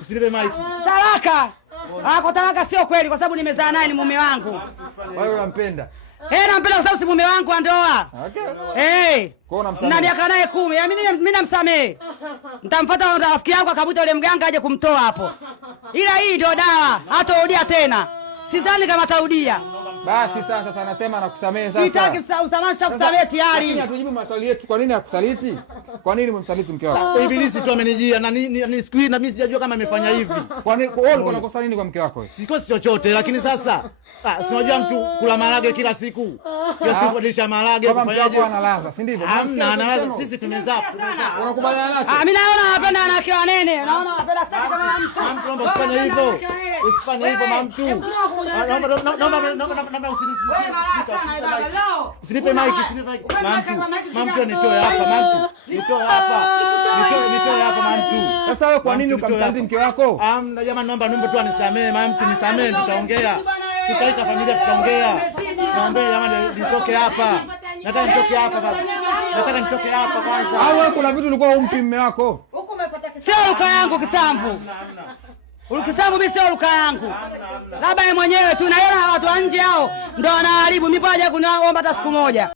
Usinipe maiki. Talaka. Kwa talaka sio kweli kwa sababu nimezaa naye, ni mume wangu. Wewe unampenda? Nampenda kwa sababu si mume wangu wa ndoa. Okay. Kwa unamsamehe. Na miaka naye 10. Mimi namsamehe. Nitamfuata rafiki yangu akabuta yule mganga aje kumtoa hapo. Ila hii ndio dawa. Hatarudia tena. Sidhani kama atarudia. Basi sasa anasema anakusamehe sasa. Sitaki usamaha kusamehe tayari. Lakini hatujibu maswali yetu. Kwa nini akusaliti? Kwa nini umemsaliti mke wako? Ibilisi tu amenijia na ni siku hii na mimi sijajua kama amefanya hivi. Kwa nini wewe unakosa nini kwa mke wako wewe? Sikosi chochote lakini sasa si unajua mtu kula marage kila siku. Kila siku badilisha marage kufanyaje? Mke wako analaza, si ndivyo? Hamna, analaza. Sisi tumezaa. Unakubaliana nacho? Mimi naona anapenda wanawake wanene. Naona anapenda staki kama mtu. Naomba usifanye hivyo. Usifanye hivyo mtu. Naomba usinipe maiki, Mamtu nitoe hapa, Mamtu. Nitoe hapa Mamtu. Sasa wewe kwa nini ukamsaliti mke wako? Jamani naomba tu anisamee, Mamtu nisamee, tutaongea. Tutaita familia tutaongea. Naomba jamani nitoke hapa. Nataka nitoke hapa baba. Nataka nitoke hapa kwanza. Au wewe kuna vitu ulikuwa umpi mume wako? Sio luka yangu Kisamvu. Ulikisamvu mimi sio luka yangu. Labda yeye mwenyewe tu na yeye na watu wa nje hao ndio wanaharibu. Mimi paja kuniomba hata siku moja.